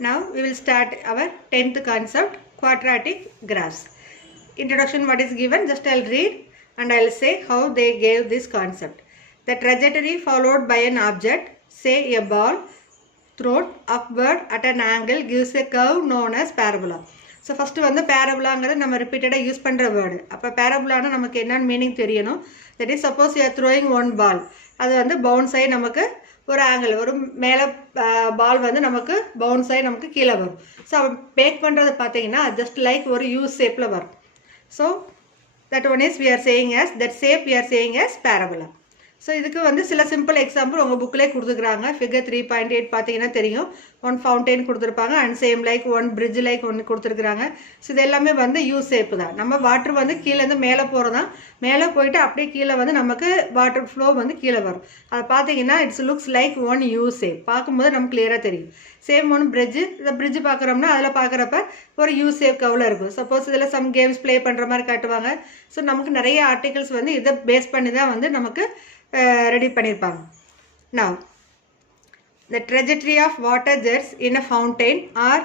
Now we will start our 10th concept, quadratic graphs. Introduction, what is given, just I'll read and I'll say how they gave this concept. The trajectory followed by an object, say a ball, thrown upward at an angle gives a curve known as parabola. So first வந்து parabola நம்ம repeated use பண்ற word. அப்ப parabola நமக்கு என்ன meaning தெரியணும். That is, suppose you are throwing one ball. அது வந்து bounce ஆகி நமக்கு ஒரு ஆங்கிள் ஒரு மேலே பால் வந்து நமக்கு பவுன்ஸ் ஆகி நமக்கு கீழே வரும். ஸோ அவன் பேக் பண்ணுறது பார்த்தீங்கன்னா ஜஸ்ட் லைக் ஒரு யூ ஷேப்பில் வரும். So that one is we are saying as that shape we are saying as parabola. So இதுக்கு வந்து சில சிம்பிள் எக்ஸாம்பிள் உங்கள் புக்கிலே கொடுத்துருக்குறாங்க. ஃபிகர் 3.8 பார்த்தீங்கன்னா தெரியும். ஒன் ஃபவுண்டெயின் கொடுத்துருப்பாங்க and same like one bridge like ஒன்று கொடுத்துருக்குறாங்க. ஸோ இது எல்லாமே வந்து யூ ஷேப்பு தான். நம்ம வாட்டர் வந்து கீழேருந்து மேலே போகிறதான், மேலே போயிட்டு அப்படியே கீழே வந்து நமக்கு வாட்டர் ஃப்ளோ வந்து கீழே வரும். அதை பார்த்தீங்கன்னா it's looks like one U shape. பார்க்கும்போது நமக்கு கிளியராக தெரியும். சேம் ஒன் பிரிட்ஜு, இந்த பிரிட்ஜ் பார்க்குறோம்னா அதில் பார்க்குறப்ப ஒரு யூ ஷேப் கவில் இருக்கும். சப்போஸ் இதில் சம் கேம்ஸ் ப்ளே பண்ணுற மாதிரி காட்டுவாங்க. ஸோ நமக்கு நிறைய ஆர்டிகல்ஸ் வந்து இதை பேஸ் பண்ணி தான் வந்து நமக்கு ரெடி பண்ணியிருப்பாங்க. Now, the trajectory of water jets in a fountain or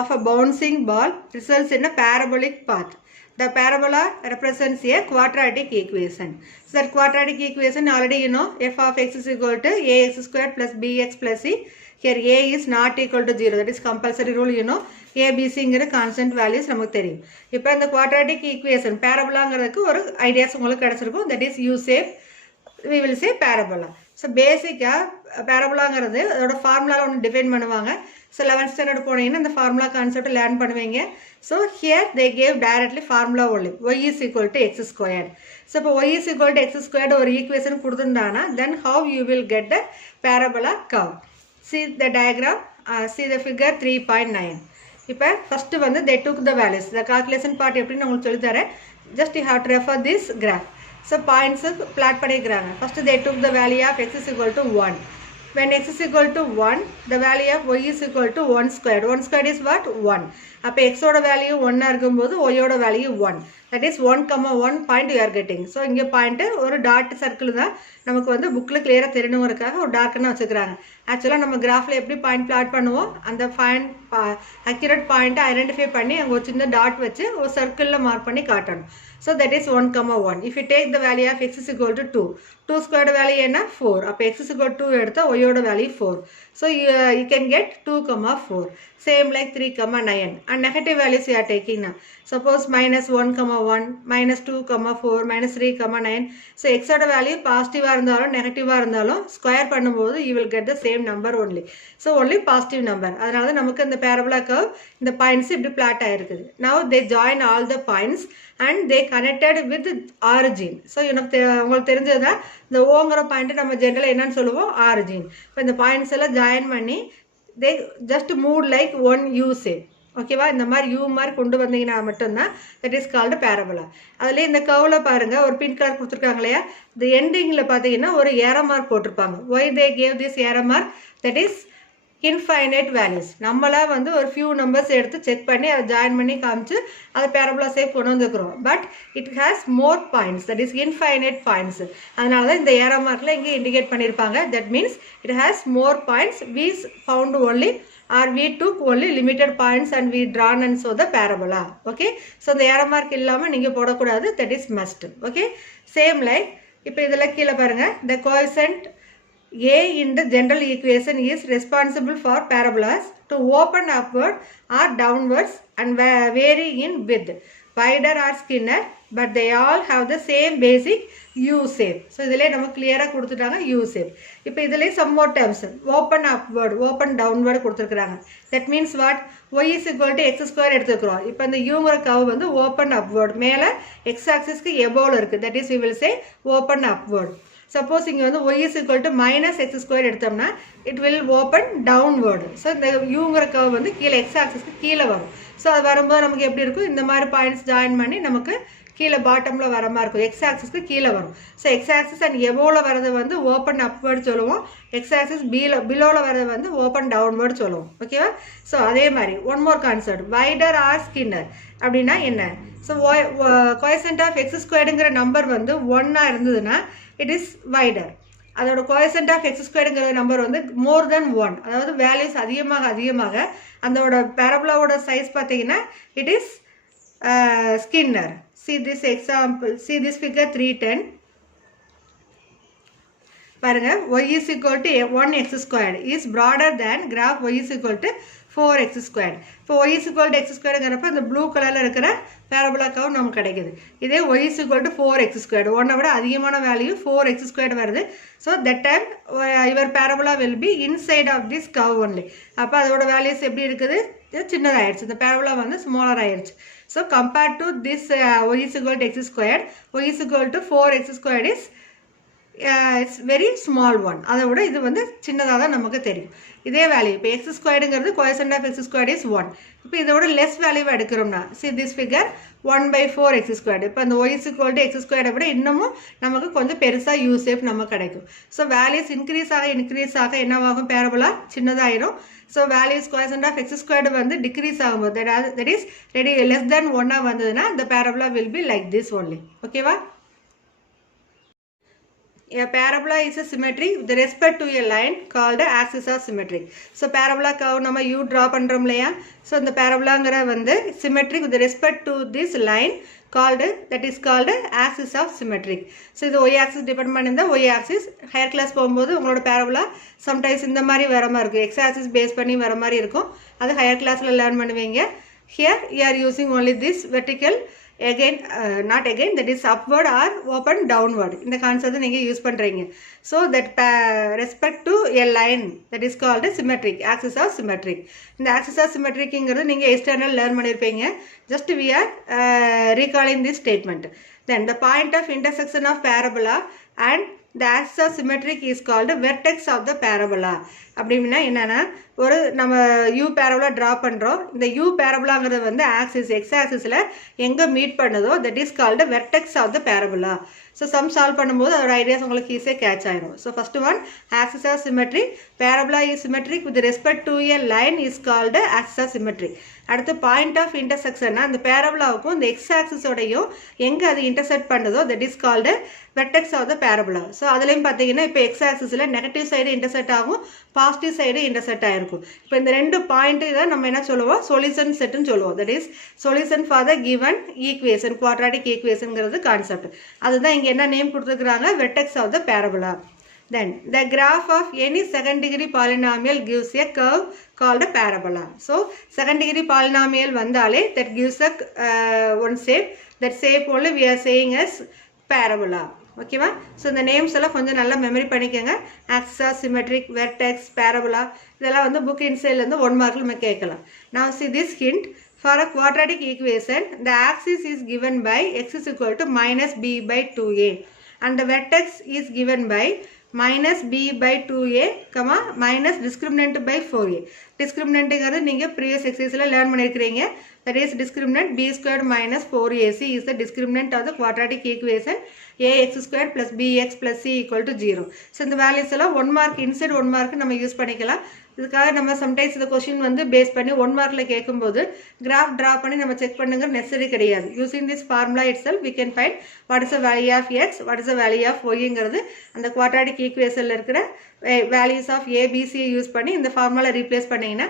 of a bouncing ball results in a parabolic path. The parabola represents a quadratic equation. So that quadratic equation already you know, f of x is equal to ax squared plus bx plus c. Here a is not equal to 0. That is compulsory rule, you know. A, b, c ங்கிற constant values நமக்கு தெரியும். இப்போ இந்த quadratic equation parabolaங்கிறதுக்கு ஒரு ideas உங்களுக்கு கிடைச்சிருக்கும். That is u shape. We will say parabola. So பேசிக்காக பேரபோலாங்கிறது அதோட ஃபார்முலாவில் ஒன்று டிஃபைன் பண்ணுவாங்க. ஸோ 11th ஸ்டாண்டர்ட் போனீங்கன்னா இந்த ஃபார்முலா கான்செப்ட் லேர்ன் பண்ணுவீங்க. So here they gave directly formula only y is equal to x squared. So இப்போ y is equal to x squared ஒரு ஈக்குவேஷன் கொடுத்துருந்தாங்கன்னா then how you will get the parabola curve. See the diagram, see the figure 3.9. இப்போ first வந்து they took the values. The calculation part எப்படின்னு உங்களுக்கு சொல்லித்தரேன். Just you have to refer this graph. So points plot பண்ணிக்கிறாங்க. First they took the value of x is equal to 1. When x is equal to 1, the value of y is equal to 1 squared. 1 squared is what? 1. அப்போ x ஓட value 1 இருக்கும்போது y ஓட value 1. That is 1,1 point you are getting. So இங்கே point ஒரு dot circle தான் நமக்கு வந்து புக்கில் கிளியராக தெரியணுங்கிறதுக்காக ஒரு டார்க்குன்னு வச்சுக்கிறாங்க. ஆக்சுவலாக நம்ம கிராஃபில் எப்படி பாயிண்ட் பிளாட் பண்ணுவோம், அந்த பாயிண்ட் அக்யூரேட் பாயிண்ட்டை ஐடென்டிஃபை பண்ணி அங்கே ஒரு சின்ன டாட் வச்சு ஒரு சர்க்கிளில் மார்க் பண்ணி காட்டணும். So that is 1,1. If you take the value of x is equal to 2. 2 squared value என்ன 4. அப்போ x is equal to 2 எடுத்தா y ஓட value 4. So you can get 2,4. Same like 3,9. And negative values you are taking now. Suppose minus 1,1, minus 2,4, minus 3,9. So x ஓட value பாசிட்டிவாக இருந்தாலும் நெகட்டிவாக இருந்தாலும் square பண்ணும்போது you will get the same number only. So only positive number. அதனால தான் நமக்கு இந்த parabola curve இந்த பாயிண்ட்ஸ் இப்படி பிளாட் ஆகிருக்குது. Now they join all the points and they connected with origin. So உங்களுக்கு தெரிஞ்சது தான் இந்த ஓங்கிற பாயிண்ட்டு நம்ம ஜென்ரலாக என்னன்னு சொல்லுவோம், ஆரிஜின். இப்போ இந்த பாயிண்ட்ஸ் எல்லாம் ஜாயின் பண்ணி they just moved like one U shape. ஓகேவா, இந்த மாதிரி யூ மாதிரி கொண்டு வந்தீங்கன்னா மட்டும்தான் தட் இஸ் கால்டு பேரபோலா. அதுலேயே இந்த கர்வில் பாருங்கள் ஒரு பிங்க் கலர் கொடுத்துருக்காங்க இல்லையா, இந்த எண்டிங்கில் பார்த்தீங்கன்னா ஒரு ஏரோ மார்க் போட்டிருப்பாங்க. Why they gave this arrow mark, that is infinite values. நம்மளாக வந்து ஒரு ஃபியூ நம்பர்ஸ் எடுத்து செக் பண்ணி அதை ஜாயின் பண்ணி காமிச்சு அதை பேரபோலா ஷேப் கொண்டு வந்துக்கிறோம். But it has more points, that is infinite points. அதனால தான் இந்த ஏரோ மார்க்கில் இங்கே இண்டிகேட் பண்ணியிருப்பாங்க. That means it has more points. We found only or we took only limited points and we drawn and show the parabola. Okay, so the arrow mark இல்லாமல் நீங்கள் போடக்கூடாது, that is must. Okay, same like இப்போ இதில் கீழே பாருங்கள், the coefficient a in the general equation is responsible for parabolas to open upward or downwards and vary in width, wider or skinner, but they all have the same basic U shape. So இதிலே நம்ம கிளியராக கொடுத்துட்டாங்க U shape. இப்போ இதிலே some more terms, open upward, open downward கொடுத்துருக்குறாங்க. That means what? Y is equal to x square எடுத்துக்கிறோம். இப்போ இந்த Uங்கிற கர்வ் வந்து open upward, மேலே x axisக்கு above இருக்குது. That is we will say open upward. Suppose இங்கே வந்து y is equal to minus x square எடுத்தோம்னா it will open downward. So இந்த யூங்கிற கர்வ் வந்து கீழே x axisக்கு கீழே வரும். ஸோ அது வரும்போது நமக்கு எப்படி இருக்கும், இந்த மாதிரி பாயிண்ட்ஸ் ஜாயின் பண்ணி நமக்கு கீழே பாட்டமில் வர மாதிரி இருக்கும். எக்ஸ் ஆக்சிஸ்க்கு கீழே வரும். ஸோ எக்ஸ் ஆக்சிஸ் அண்ட் எபோவில் வரது வந்து ஓப்பன் அப்வேர்டு சொல்லுவோம். எக்ஸ் ஆக்சிஸ் பிலோவில் வரது வந்து ஓப்பன் டவுன்வேர்டு சொல்லுவோம். ஓகேவா? ஸோ அதே மாதிரி one more concept, wider or skinner அப்படின்னா என்ன? ஸோ கோஎஃபிஷியன்ட் ஆஃப் எக்ஸ் ஸ்கொயர்டுங்கிற நம்பர் வந்து 1 இருந்ததுன்னா இட் இஸ் வைடர். அதோட கோஎஃபிஷியன்ட் ஆஃப் எக்ஸ் ஸ்கொயர்டுங்கிற நம்பர் வந்து மோர் தென் 1, அதாவது வேல்யூஸ் அதிகமாக அதோட பேரபோலாவோட சைஸ் பார்த்தீங்கன்னா it is skinner. see this example, see this figure 310. பாருங்க, y is equal to 1x squared is broader than graph y is equal to 4x squared. இப்போ y is equal to x squaredங்கிறப்ப அந்த blue கலரில் இருக்கிற parabola curve நமக்கு கிடைக்குது. இதே y is equal to 4x squared, 1 விட அதிகமான வேல்யூ 4x squared வருது. So that time your parabola will be inside of this curve only. அப்போ அதோட வேல்யூஸ் எப்படி இருக்குது, சின்னதாகிடுச்சு, இந்த பேரபோலா வந்து ஸ்மாலர் ஆயிடுச்சு. So compared to this y is equal to x squared, y is equal to 4x squared is it's very small one. அதை விட இது வந்து சின்னதாக தான் நமக்கு தெரியும். இதே வேல்யூ இப்போ எக்ஸ் ஸ்கொயர்டுங்கிறது coefficient of x squared is 1. இப்போ இதோட லெஸ் வேல்யூவை எடுக்கிறோம்னா see this figure 1/4x squared. இப்போ அந்த y is equal to x squared விட இன்னமும் நமக்கு கொஞ்சம் பெருசாக யூ ஷேப் நமக்கு கிடைக்கும். ஸோ வேல்யூஸ் இன்க்ரீஸ் ஆக என்னவாகும், பேரபோலா சின்னதாயிரும். So values coefficient of x squared வந்து டிக்ரீஸ் ஆகும்போது தட் இஸ் லெஸ் தென் 1 வந்ததுன்னா the parabola will be like this only. ஓகேவா? A parabola is a symmetry with respect to a line called axis of symmetry. So parabola curve நம்ம u draw பண்றோம் இல்லையா? So இந்த parabolaங்கற வந்து symmetric with respect to this line called axis of symmetric. So இது y axis depend பண்ணிருந்தா y axis higher class போகும்போது உங்களோட parabola sometimes இந்த மாதிரி வர மாதிரி இருக்கும், x axis base பண்ணி வர மாதிரி இருக்கும். அது higher classல learn பண்ணுவீங்க. Here you are using only this vertical, again not again, that is upward or open downward. இந்த கான்செப்ட் நீங்க யூஸ் பண்றீங்க. So that respect to a line that is called symmetric, axis of symmetric. இந்த axis of symmetricங்கிறது நீங்க external learn பண்ணிருப்பீங்க. Just we are recalling this statement. Then the point of intersection of parabola and the axis of symmetric is called vertex of the parabola. அப்படின்னா என்னன்னா, ஒரு நம்ம u parabola draw பண்றோம். இந்த u parabolaங்கிறது வந்து axis x ஆக்சிஸ்ல எங்க meet பண்ணுதோ that is called vertex of the parabola. So sum solve பண்ணும்போது அதோட ஐடியாஸ் உங்களுக்கு ஈஸியாக கேட்ச் ஆயிடும். So first one, axis of symmetry. Parabola is symmetric with respect to a line is called axis of symmetry. அடுத்து point of இன்டர்செக்ஷன்னா அந்த பேரபோலாவுக்கும் இந்த எக்ஸ் ஆக்சிஸோடையும் எங்கே அது இன்டர்செக்ட் பண்ணுதோ that is called vertex of the parabola. So அதுலேயும் பார்த்தீங்கன்னா இப்போ எக்ஸ் ஆக்சிஸில் நெகட்டிவ் சைடு இன்டர்செக்ட் ஆகும், பாசிட்டிவ் சைடு இன்டர்செக்ட் ஆகிருக்கும். இப்போ இந்த ரெண்டு பாயிண்ட் தான் நம்ம என்ன சொல்லுவோம், சொல்யூஷன் செட்டுன்னு சொல்லுவோம். That is solution for the given equation, quadratic ஈக்குவேஷனுங்கிறது கான்செப்ட். அதுதான் இங்கே என்ன நேம் கொடுத்துருக்குறாங்க, vertex of the parabola. Then the graph of any second degree polynomial gives a curve called a parabola. So second degree polynomial vandale that gives a one shape. That shape only we are saying as parabola. Okay va? So the names alla konja nalla memory panikkenga. Axis, symmetric, vertex, parabola. Idella vandu book inside la 1 mark la kekkalam. Now see this hint. For a quadratic equation, the axis is given by x is equal to minus b by 2a and the vertex is given by minus b by 2a, minus discriminant by 4a. Discriminant நீங்கள் previous exercise learn பண்ணிருக்கிறீங்க. That is discriminant b squared minus 4ac is the discriminant of the quadratic equation ax squared plus bx plus c equal to 0. So இந்த values எல்லாம் 1 mark inside 1 mark நம்ம use பண்ணிக்கலாம். இதுக்காக நம்ம sometimes இந்த question வந்து base பண்ணி 1 மார்க்கில் கேட்கும்போது கிராஃப் ட்ரா பண்ணி நம்ம செக் பண்ணுங்க நெசசரி கிடையாது. Using this formula itself we can find what is the value of x, what is the value of ஒய்ங்கிறது அந்த குவாட்ராட்டிக் ஈக்குவேஷனில் இருக்கிற வேல்யூஸ் ஆஃப் ஏபிசியை யூஸ் பண்ணி இந்த ஃபார்முலா ரீப்ளேஸ் பண்ணிங்கன்னா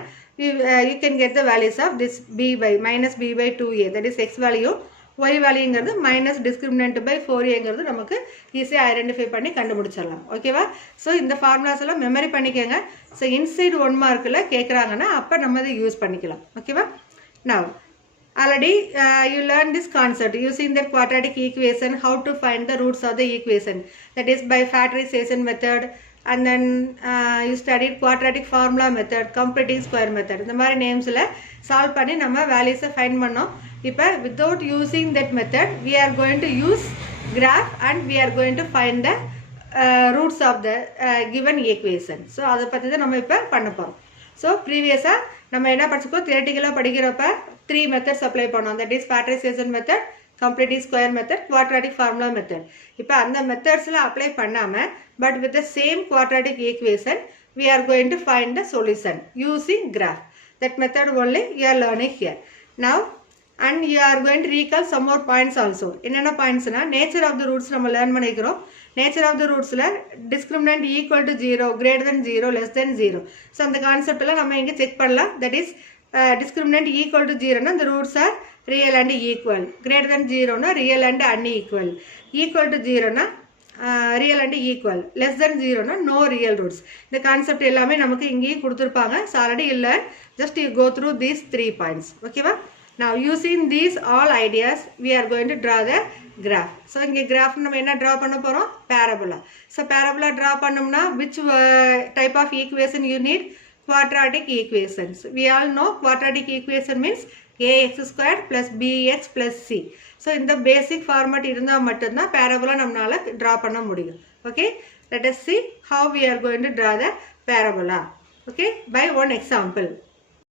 you can get the values of this b by minus b by 2a, that is x value, y வேல்யூங்கிறது minus discriminant by 4aங்கிறது நமக்கு ஈஸியாக ஐடென்டிஃபை பண்ணி கண்டுபிடிச்சிடலாம். ஓகேவா? ஸோ இந்த ஃபார்முலாஸ் எல்லாம் மெமரி பண்ணிக்கோங்க. ஸோ இன்சைட் 1 மார்க்கில் கேட்குறாங்கன்னா அப்போ நம்ம இதை யூஸ் பண்ணிக்கலாம். ஓகேவா? Now already you learned this concept using the quadratic equation, how to find the roots of the equation, that is by factorization method, and then you studied quadratic formula method, completing square method. இந்த மாதிரி நேம்ஸில் solve பண்ணி நம்ம வேல்யூஸை find பண்ணோம். இப்போ without using that method we are going to use graph and we are going to find the roots of the given equation. So அதை பற்றி தான் நம்ம இப்போ பண்ண போகிறோம். ஸோ ப்ரீவியஸாக நம்ம என்ன படிச்சுக்கோ, தியரட்டிக்கலாக படிக்கிறப்ப 3 மெத்தட்ஸ் அப்ளை பண்ணோம். That is factorisation method, completing square method, quadratic formula method. இப்போ அந்த மெத்தட்ஸில் அப்ளை பண்ணாமல் but with the same quadratic equation we are going to find the solution using graph. That method only you are learning here. Now and you are going to recall some more points also. என்னென்ன பாயிண்ட்ஸ்னா, nature of the roots நம்ம learn பண்ணிக்கிறோம். nature of the roots la discriminant equal to 0, greater than 0, less than 0. So அந்த concept la நம்ம இங்க check பண்ணலாம். That is discriminant equal to 0 na the roots are real and equal, greater than 0 na real and unequal, equal to 0 na real and equal, less than 0 na no real roots. இந்த concept எல்லாமே நமக்கு இங்கேயே கொடுத்துருப்பாங்க. So already இல்லை, just you go through these 3 points. ஓகேவா? now using these all ideas we are going to draw the graph. so இங்கே graph நம்ம என்ன draw பண்ண போகிறோம்? parabola. so parabola draw பண்ணோம்னா which type of equation you need? quadratic equations. we all know quadratic equation means ax squared plus bx plus c. so இந்த basic format இருந்தால் மட்டும்தான் parabola நம்மளால draw பண்ண முடியும். okay, let us see how we are going to draw the parabola. okay, by one example.